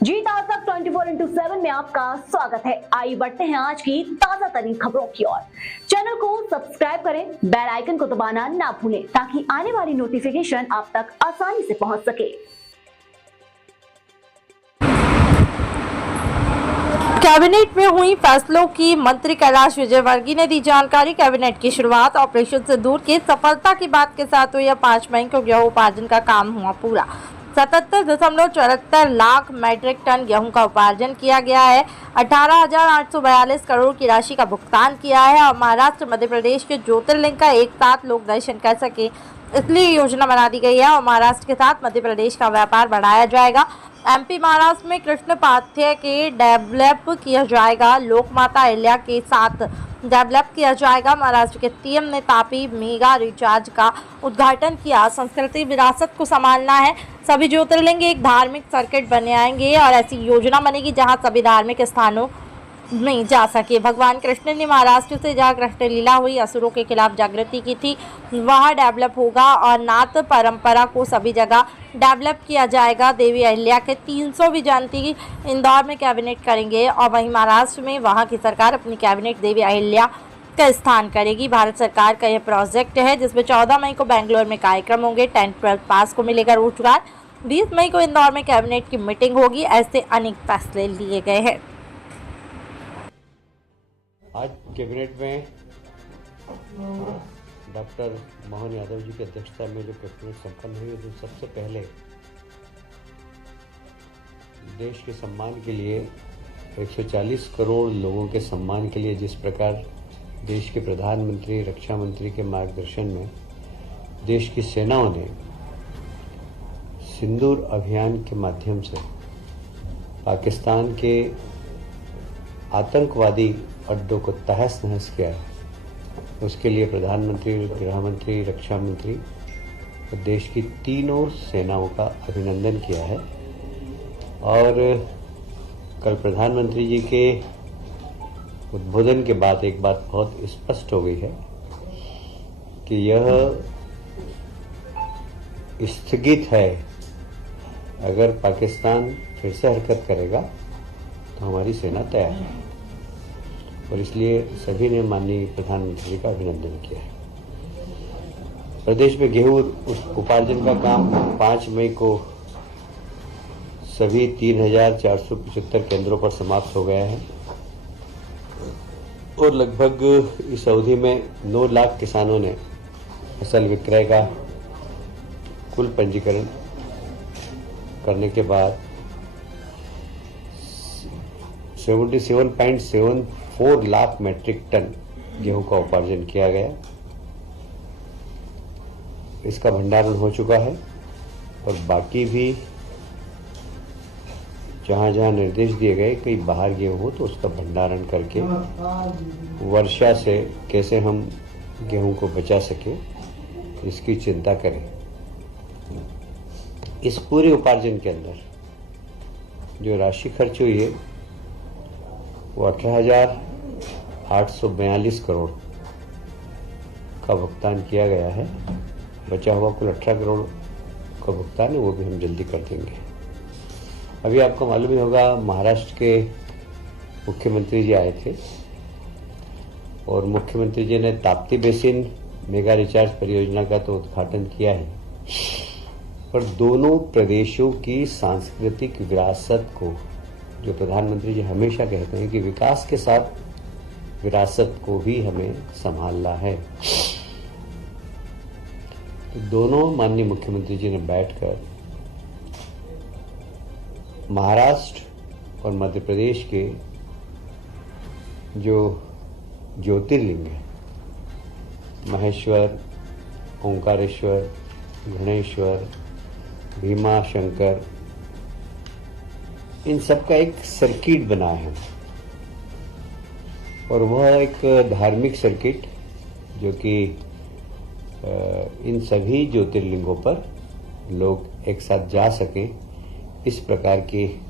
जी ताज़ा 24x7 में आपका स्वागत है। आइए बढ़ते हैं आज की ताजा तरीन खबरों की ओर। चैनल को सब्सक्राइब करें, बेल आइकन को दबाना ना भूलें ताकि आने वाली नोटिफिकेशन आप तक आसानी से पहुंच सके। कैबिनेट में हुई फैसलों की मंत्री कैलाश विजयवर्गीय ने दी जानकारी। कैबिनेट की शुरुआत ऑपरेशन सिंदूर की सफलता की बात के साथ हुई। 5 मई को गेहूं उपार्जन का काम हुआ पूरा। 77.74 लाख मैट्रिक टन गेहूं का उपार्जन किया गया है। 18,842 करोड़ की राशि का भुगतान किया है और महाराष्ट्र मध्य प्रदेश के ज्योतिर्लिंग का एक साथ लोग दर्शन कर सके, इसलिए योजना बना दी गई है और महाराष्ट्र के साथ मध्य प्रदेश का व्यापार बढ़ाया जाएगा। एमपी महाराष्ट्र में कृष्ण पाथ्य के डेवलप किया जाएगा। लोकमाता अहिल्या के साथ डेवलप किया जाएगा। महाराष्ट्र के सीएम ने तापी मेगा रिचार्ज का उद्घाटन किया। संस्कृति विरासत को संभालना है। सभी ज्योतिर्लिंग एक धार्मिक सर्किट बने आएंगे और ऐसी योजना बनेगी जहां सभी धार्मिक स्थानों नहीं जा सके। भगवान कृष्ण ने महाराष्ट्र से जहाँ कृष्ण लीला हुई, असुरों के खिलाफ जागृति की थी, वहाँ डेवलप होगा और नाथ परंपरा को सभी जगह डेवलप किया जाएगा। देवी अहिल्या के 300वीं जयंती इंदौर में कैबिनेट करेंगे और वहीं महाराष्ट्र में वहाँ की सरकार अपनी कैबिनेट देवी अहिल्या का स्थान करेगी। भारत सरकार का यह प्रोजेक्ट है जिसमें 14 मई को बेंगलोर में कार्यक्रम होंगे। 10-12 पास को मिलेगा रोजगार। 20 मई को इंदौर में कैबिनेट की मीटिंग होगी। ऐसे अनेक फैसले लिए गए हैं। आज कैबिनेट में डॉक्टर मोहन यादव जी की अध्यक्षता में जो कैबिनेट संपन्न हुई, तो सबसे पहले देश के सम्मान के लिए 140 करोड़ लोगों के सम्मान के लिए जिस प्रकार देश के प्रधानमंत्री, रक्षा मंत्री के मार्गदर्शन में देश की सेनाओं ने सिंदूर अभियान के माध्यम से पाकिस्तान के आतंकवादी अड्डों को तहस नहस किया है, उसके लिए प्रधानमंत्री, गृह मंत्री, रक्षा मंत्री और देश की तीनों सेनाओं का अभिनंदन किया है। और कल प्रधानमंत्री जी के उद्बोधन के बाद एक बात बहुत स्पष्ट हो गई है कि यह स्थगित है। अगर पाकिस्तान फिर से हरकत करेगा तो हमारी सेना तैयार है और इसलिए सभी ने माननीय प्रधानमंत्री का अभिनंदन किया है। प्रदेश में गेहूं उपार्जन का काम 5 मई को सभी 3,475 केंद्रों पर समाप्त हो गया है और लगभग इस अवधि में 9 लाख किसानों ने फसल विक्रय का कुल पंजीकरण करने के बाद 77.74 लाख मैट्रिक टन गेहूं का उपार्जन किया गया। इसका भंडारण हो चुका है और बाकी भी जहां जहां निर्देश दिए गए कहीं बाहर गेहूं हो तो उसका भंडारण करके वर्षा से कैसे हम गेहूं को बचा सके इसकी चिंता करें। इस पूरे उपार्जन के अंदर जो राशि खर्च हुई है वो 18,842 करोड़ का भुगतान किया गया है। बचा हुआ कुल 18 करोड़ का भुगतान है, वो भी हम जल्दी कर देंगे। अभी आपको मालूम ही होगा, महाराष्ट्र के मुख्यमंत्री जी आए थे और मुख्यमंत्री जी ने ताप्ती बेसिन मेगा रिचार्ज परियोजना का तो उद्घाटन किया है, पर दोनों प्रदेशों की सांस्कृतिक विरासत को, जो प्रधानमंत्री जी हमेशा कहते हैं कि विकास के साथ विरासत को भी हमें संभालना है, तो दोनों माननीय मुख्यमंत्री जी ने बैठकर महाराष्ट्र और मध्य प्रदेश के जो ज्योतिर्लिंग है, महेश्वर, ओंकारेश्वर, गणेश्वर, भीमा शंकर, इन सब का एक सर्किट बना है और वह एक धार्मिक सर्किट जो कि इन सभी ज्योतिर्लिंगों पर लोग एक साथ जा सके, इस प्रकार की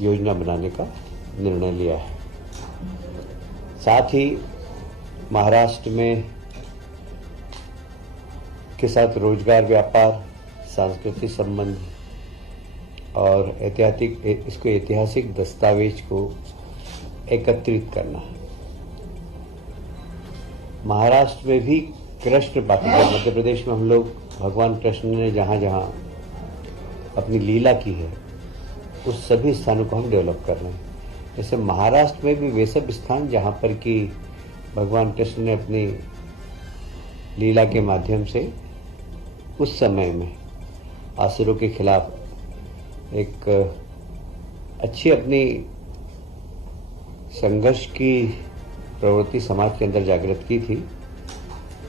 योजना बनाने का निर्णय लिया है। साथ ही महाराष्ट्र में के साथ रोजगार, व्यापार, सांस्कृतिक संबंध और इसको ऐतिहासिक दस्तावेज को एकत्रित करना। महाराष्ट्र में भी कृष्ण पाठिका, मध्य प्रदेश में हम लोग भगवान कृष्ण ने जहाँ जहाँ अपनी लीला की है उस सभी स्थानों को हम डेवलप कर रहे हैं। जैसे महाराष्ट्र में भी वे सब स्थान जहाँ पर कि भगवान कृष्ण ने अपनी लीला के माध्यम से उस समय में असुरों के खिलाफ एक अच्छी अपनी संघर्ष की प्रवृत्ति समाज के अंदर जागृत की थी,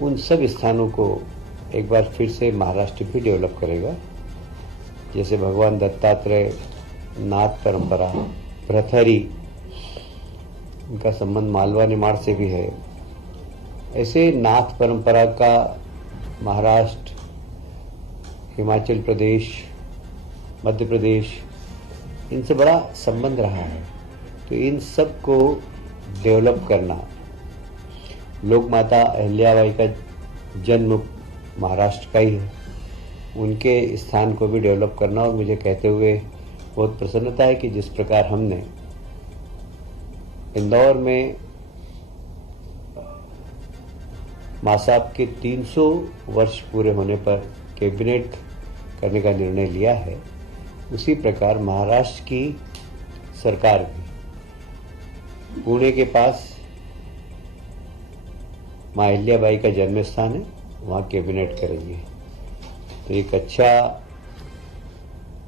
उन सब स्थानों को एक बार फिर से महाराष्ट्र भी डेवलप करेगा। जैसे भगवान दत्तात्रेय, नाथ परंपरा, भ्रथरी, इनका संबंध मालवा निमाड़ से भी है, ऐसे नाथ परंपरा का महाराष्ट्र, हिमाचल प्रदेश, मध्य प्रदेश, इनसे बड़ा संबंध रहा है। तो इन सब को डेवलप करना, लोक माता अहिल्याबाई का जन्म महाराष्ट्र का ही है, उनके स्थान को भी डेवलप करना। और मुझे कहते हुए बहुत प्रसन्नता है कि जिस प्रकार हमने इंदौर में मां साहब के 300 वर्ष पूरे होने पर कैबिनेट करने का निर्णय लिया है, उसी प्रकार महाराष्ट्र की सरकार भी पुणे के पास मां अहिल्याबाई का जन्म स्थान है, वहां कैबिनेट करेंगे। तो एक अच्छा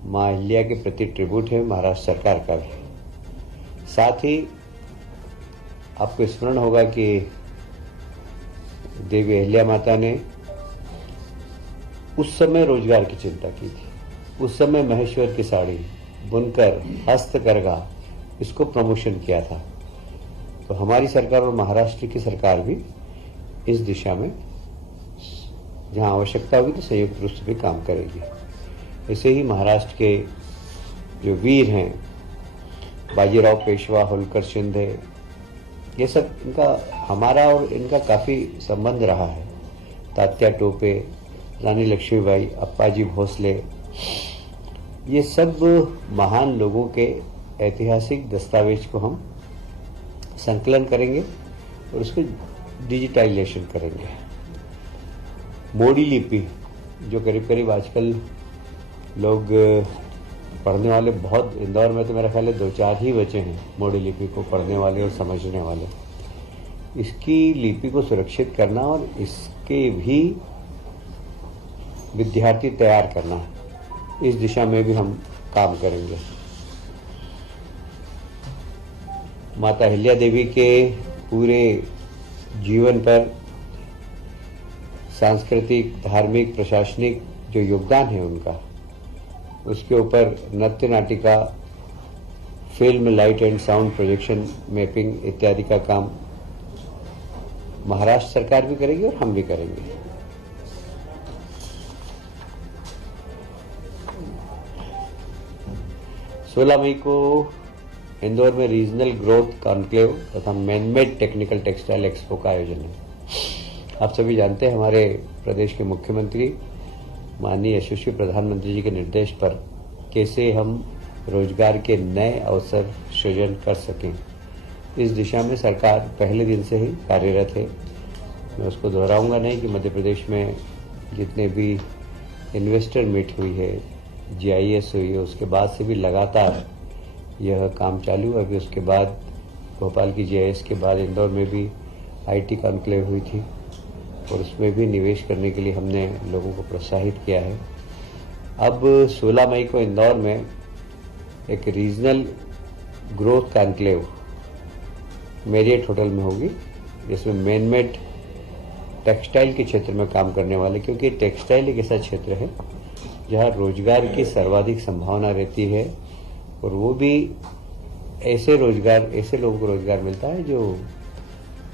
मां अहिल्या के प्रति ट्रिब्यूट है महाराष्ट्र सरकार का भी। साथ ही आपको स्मरण होगा कि देवी अहिल्या माता ने उस समय रोजगार की चिंता की थी। उस समय महेश्वर की साड़ी, बुनकर, हस्तकरघा, इसको प्रमोशन किया था। तो हमारी सरकार और महाराष्ट्र की सरकार भी इस दिशा में जहां आवश्यकता होगी तो संयुक्त रूप से भी काम करेगी। ऐसे ही महाराष्ट्र के जो वीर हैं, बाजीराव पेशवा, होलकर शिंदे, ये सब इनका हमारा और इनका काफी संबंध रहा है। तात्या टोपे, रानी लक्ष्मीबाई, अप्पाजी भोसले, ये सब महान लोगों के ऐतिहासिक दस्तावेज को हम संकलन करेंगे और उसको डिजिटाइजेशन करेंगे। मोडी लिपि जो करीब करीब आजकल लोग पढ़ने वाले बहुत, इंदौर में तो मेरा ख्याल है 2-4 ही बचे हैं मोडी लिपि को पढ़ने वाले और समझने वाले। इसकी लिपि को सुरक्षित करना और इसके भी विद्यार्थी तैयार करना, इस दिशा में भी हम काम करेंगे। माता अहिल्या देवी के पूरे जीवन पर सांस्कृतिक, धार्मिक, प्रशासनिक जो योगदान है उनका, उसके ऊपर नृत्य नाटिका, film, light and sound projection, mapping इत्यादि का काम महाराष्ट्र सरकार भी करेगी और हम भी करेंगे। सोलह मई को इंदौर में रीजनल ग्रोथ कॉन्क्लेव तथा मैनमेड टेक्निकल टेक्सटाइल एक्सपो का आयोजन है। आप सभी जानते हैं हमारे प्रदेश के मुख्यमंत्री माननीय यशस्वी प्रधानमंत्री जी के निर्देश पर कैसे हम रोजगार के नए अवसर सृजन कर सकें, इस दिशा में सरकार पहले दिन से ही कार्यरत है। मैं उसको दोहराऊंगा नहीं कि मध्य प्रदेश में जितने भी इन्वेस्टर मीट हुई है, GIS हुई है, उसके बाद से भी लगातार यह काम चालू है। अभी उसके बाद भोपाल की GIS के बाद इंदौर में भी IT कॉन्क्लेव हुई थी और उसमें भी निवेश करने के लिए हमने लोगों को प्रोत्साहित किया है। अब 16 मई को इंदौर में एक regional growth conclave Marriott hotel में होगी, जिसमें मैनमेड टेक्सटाइल के क्षेत्र में काम करने वाले, क्योंकि टेक्सटाइल एक ऐसा क्षेत्र है जहाँ रोजगार की सर्वाधिक संभावना रहती है और वो भी ऐसे लोगों को रोजगार मिलता है जो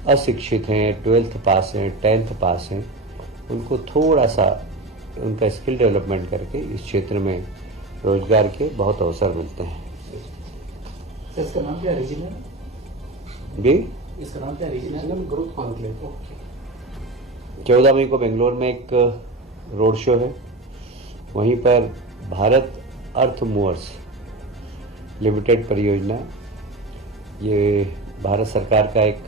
अशिक्षित हैं, 12th पास हैं, 10th पास हैं। उनको थोड़ा सा उनका स्किल डेवलपमेंट करके इस क्षेत्र में रोजगार के बहुत अवसर मिलते हैं। इसका नाम क्या है? इसका नाम क्या है? Regional growth conclave. 14 मई को बेंगलोर में एक रोड शो है, वहीं पर भारत अर्थ मूवर्स लिमिटेड परियोजना, ये भारत सरकार का एक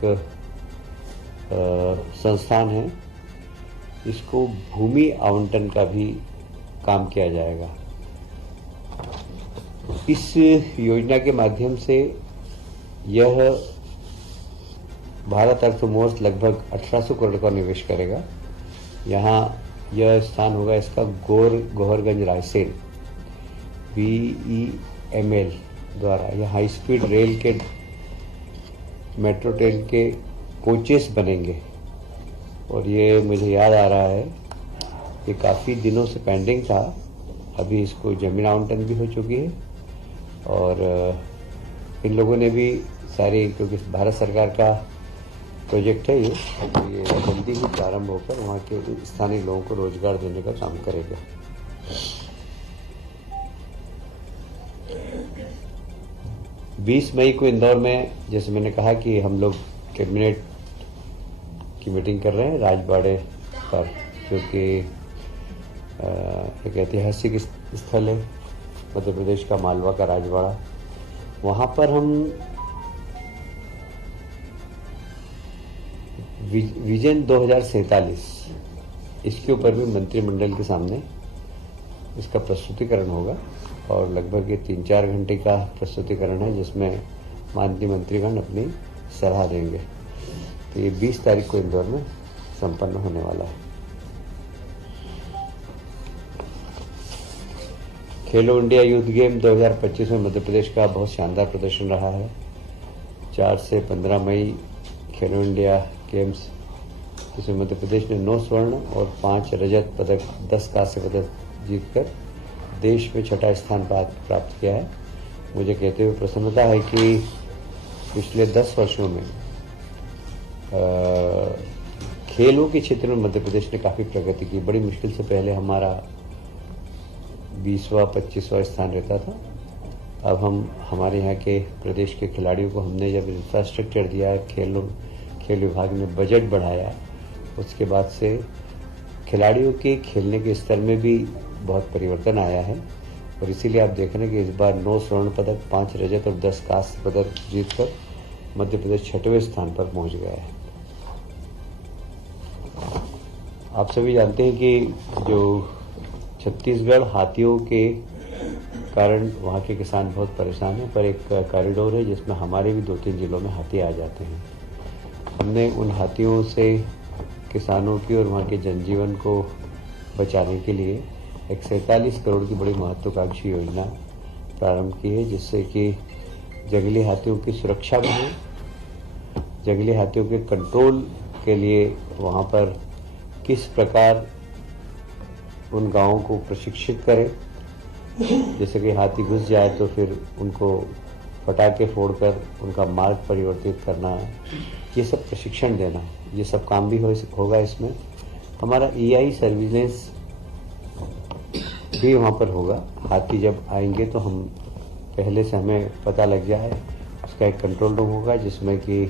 संस्थान है। इसको भूमि आवंटन का भी काम किया जाएगा। इस योजना के माध्यम से यह भारत अर्थ मूवर्स लगभग 1800 करोड़ का निवेश करेगा। यहाँ यह स्थान होगा इसका गोहरगंज रायसेन BEML द्वारा। यह हाई स्पीड रेल के मेट्रो ट्रेन के कोचेस बनेंगे। और ये मुझे याद आ रहा है, ये काफ़ी दिनों से पेंडिंग था। अभी इसको जमीन आवंटन भी हो चुकी है और इन लोगों ने भी सारी, क्योंकि भारत सरकार का प्रोजेक्ट है ये जल्दी ही प्रारंभ होकर वहाँ के स्थानीय लोगों को रोजगार देने का काम करेगा। 20 मई को इंदौर में, जैसे मैंने कहा कि हम लोग कैबिनेट की मीटिंग कर रहे हैं राजवाड़े पर, क्योंकि एक ऐतिहासिक स्थल है मध्य प्रदेश का, मालवा का राजवाड़ा। वहाँ पर हम विजन 2047 इसके ऊपर भी मंत्रिमंडल के सामने इसका प्रस्तुतिकरण होगा और लगभग ये 3-4 घंटे का प्रस्तुतिकरण है, जिसमें माननीय मंत्रीगण अपनी सलाह देंगे। तो ये 20 तारीख को इंदौर में संपन्न होने वाला है। खेलो इंडिया यूथ गेम 2025 में मध्य प्रदेश का बहुत शानदार प्रदर्शन रहा है। 4 से 15 मई खेलो इंडिया गेम्स, जिसमें मध्य प्रदेश ने 9 स्वर्ण और 5 रजत पदक, 10 कांस्य पदक जीतकर देश में 6ठा स्थान प्राप्त किया है। मुझे कहते हुए प्रसन्नता है कि पिछले 10 वर्षों में खेलों के क्षेत्र में मध्य प्रदेश ने काफ़ी प्रगति की। बड़ी मुश्किल से पहले हमारा 20वां 25वां स्थान रहता था। अब हमारे यहाँ के प्रदेश के खिलाड़ियों को हमने जब इंफ्रास्ट्रक्चर दिया है, खेल विभाग ने बजट बढ़ाया, उसके बाद से खिलाड़ियों के खेलने के स्तर में भी बहुत परिवर्तन आया है। और इसीलिए आप देख रहे हैं कि इस बार 9 स्वर्ण पदक, 5 रजत और 10 कांस्य पदक जीतकर मध्य प्रदेश 6वें स्थान पर पहुंच गया है। आप सभी जानते हैं कि जो छत्तीसगढ़ हाथियों के कारण वहाँ के किसान बहुत परेशान हैं, पर एक कॉरिडोर है जिसमें हमारे भी 2-3 जिलों में हाथी आ जाते हैं। हमने उन हाथियों से किसानों की और वहाँ के जनजीवन को बचाने के लिए एक 47 करोड़ की बड़ी महत्वाकांक्षी योजना प्रारंभ की है, जिससे कि जंगली हाथियों की सुरक्षा बढ़े, जंगली हाथियों के कंट्रोल के लिए वहाँ पर किस प्रकार उन गांवों को प्रशिक्षित करें। जैसे कि हाथी घुस जाए तो फिर उनको पटाखे फोड़कर उनका मार्ग परिवर्तित करना, ये सब प्रशिक्षण देना, ये सब काम भी होगा। इसमें हमारा EI सर्विलेंस भी वहाँ पर होगा। हाथी जब आएंगे तो हम पहले से हमें पता लग जाए, उसका एक कंट्रोल रूम होगा जिसमें कि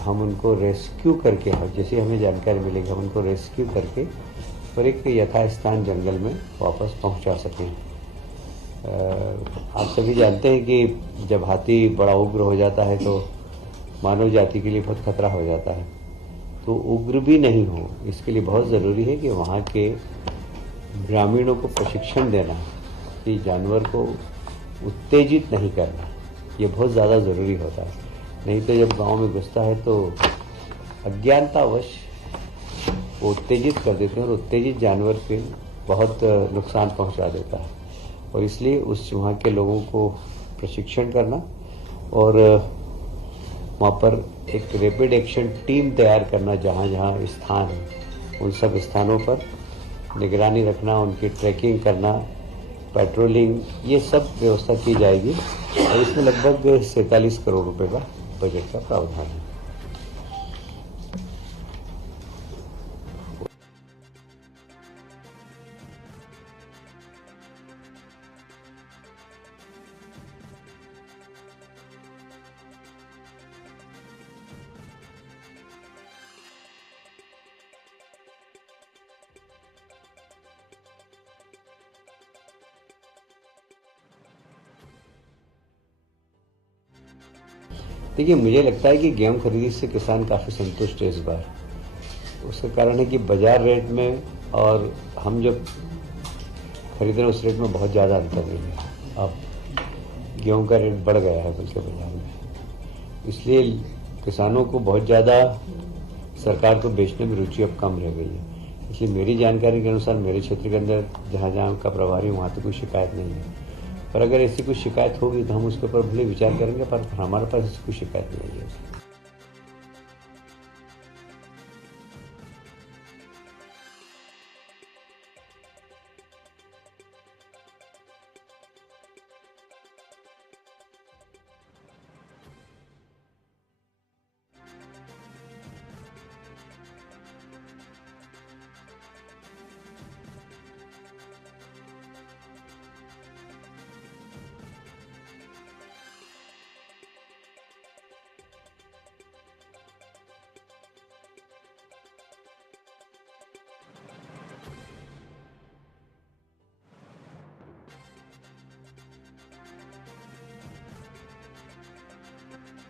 हम उनको रेस्क्यू करके, जैसे हमें जानकारी मिलेगी हम उनको रेस्क्यू करके और एक यथास्थान जंगल में वापस पहुंचा सकें। आप सभी जानते हैं कि जब हाथी बड़ा उग्र हो जाता है तो मानव जाति के लिए बहुत खतरा हो जाता है। तो उग्र भी नहीं हो, इसके लिए बहुत ज़रूरी है कि वहाँ के ग्रामीणों को प्रशिक्षण देना कि जानवर को उत्तेजित नहीं करना, ये बहुत ज़्यादा ज़रूरी होता है। नहीं तो जब गांव में घुसता है तो अज्ञानतावश वो उत्तेजित कर देते हैं और उत्तेजित जानवर पे बहुत नुकसान पहुंचा देता है। और इसलिए उस वहाँ के लोगों को प्रशिक्षण करना और वहाँ पर एक रैपिड एक्शन टीम तैयार करना, जहाँ जहाँ स्थान है उन सब स्थानों पर निगरानी रखना, उनकी ट्रैकिंग करना, पेट्रोलिंग, ये सब व्यवस्था की जाएगी। और इसमें लगभग 47 करोड़ रुपए का बजट का प्रावधान है। देखिए, मुझे लगता है कि गेहूं खरीदी से किसान काफ़ी संतुष्ट है इस बार। उसका कारण है कि बाजार रेट में और हम जब खरीद रहे हैं उस रेट में बहुत ज़्यादा अंतर नहीं है। अब गेहूं का रेट बढ़ गया है बल्कि बाजार में, इसलिए किसानों को बहुत ज़्यादा सरकार को बेचने में रुचि अब कम रह गई है। इसलिए मेरी जानकारी के अनुसार मेरे क्षेत्र के अंदर जहाँ जहाँ का प्रभारी वहाँ तो कोई शिकायत नहीं है, पर अगर ऐसी कोई शिकायत होगी तो हम उसके ऊपर भले विचार करेंगे, पर हमारे पास ऐसी कोई शिकायत नहीं है।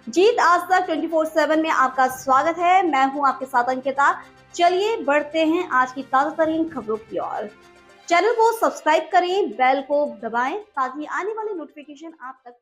जीत आज तक 24/7 में आपका स्वागत है। मैं हूं आपके साथ अंकिता। चलिए बढ़ते हैं आज की ताजा तरीन खबरों की ओर। चैनल को सब्सक्राइब करें, बेल को दबाएं ताकि आने वाली नोटिफिकेशन आप तक